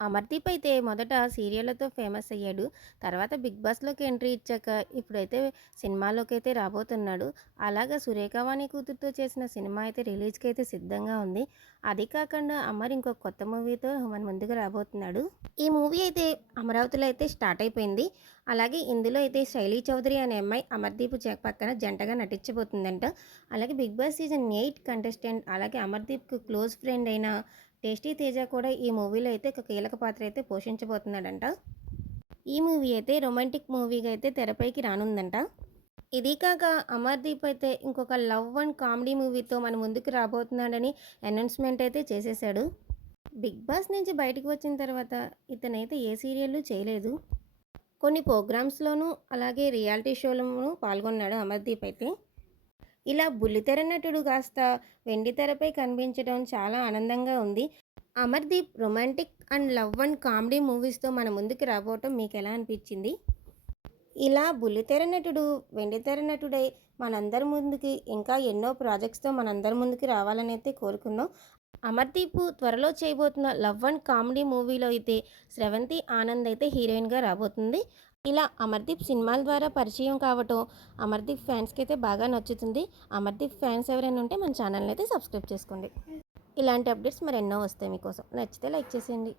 అమర్దీప్ అయితే మొదట సీరియళ్ళతో ఫేమస్ అయ్యాడు. తర్వాత 'బిగ్ బాస్'లోకి ఎంట్రీ ఇచ్చాక ఇప్పుడైతే సినిమాలోకైతే రాబోతున్నాడు. అలాగా 'సురేఖ వాణి' కూతురుతో చేసిన సినిమా అయితే రిలీజ్‌కైతే సిద్ధంగా ఉంది. అది కాకుండా అమర్ ఇంకో కొత్త మూవీతో మన ముందుకు రాబోతున్నాడు. ఈ మూవీ అయితే అమరావతిలో అయితే స్టార్ట్ అయిపోయింది. అలాగే ఇందులో అయితే శైలీ చౌదరి అనే అమ్మాయి అమర్దీప్ పక్కన జంటగా నటించబోతుందంట. అలాగే 'బిగ్ బాస్' సీజన్ 8 కంటెస్టెంట్ అలాగే అమర్దీప్‌కి క్లోజ్ ఫ్రెండ్ అయిన టేస్టీ తేజ కూడా ఈ మూవీలో అయితే ఒక కీలక పాత్ర అయితే పోషించబోతున్నాడంట. ఈ మూవీ అయితే రొమాంటిక్ మూవీగా అయితే తెరపైకి రానుందంట. ఇది కాక అమర్దీప్ అయితే ఇంకొక లవ్ అండ్ కామెడీ మూవీతో మన ముందుకు రాబోతున్నాడని అనౌన్స్మెంట్ అయితే చేసేశాడు. బిగ్ బాస్ నుంచి బయటకు వచ్చిన తర్వాత ఇతనైతే ఏ సీరియల్లు చేయలేదు. కొన్ని ప్రోగ్రామ్స్లోనూ అలాగే రియాలిటీ షోలోనూ పాల్గొన్నాడు అమర్దీప్ అయితే. ఇలా బుల్లితెర నటుడు కాస్త వెండితెరపై కనిపించడం చాలా ఆనందంగా ఉంది. Amardeep romantic and love and comedy మూవీస్తో మన ముందుకు రాబోవటం మీకు ఎలా అనిపించింది? ఇలా బుల్లితెర నటుడు వెండితెర నటుడై మనందరి ముందుకి ఇంకా ఎన్నో ప్రాజెక్ట్స్తో మనందరి ముందుకు రావాలని అయితే కోరుకుందాం. అమర్దీప్ త్వరలో చేయబోతున్న లవ్ అండ్ కామెడీ మూవీలో అయితే స్రవంతి ఆనంద్ అయితే హీరోయిన్గా రాబోతుంది. ఇలా అమర్దీప్ సినిమాల ద్వారా పరిచయం కావటం అమర్దీప్ ఫ్యాన్స్కి అయితే బాగా నచ్చుతుంది. అమర్దీప్ ఫ్యాన్స్ ఎవరైనా ఉంటే మన ఛానల్ని అయితే సబ్స్క్రైబ్ చేసుకోండి. ఇలాంటి అప్డేట్స్ మరెన్నో వస్తాయి మీకోసం. నచ్చితే లైక్ చేసేయండి.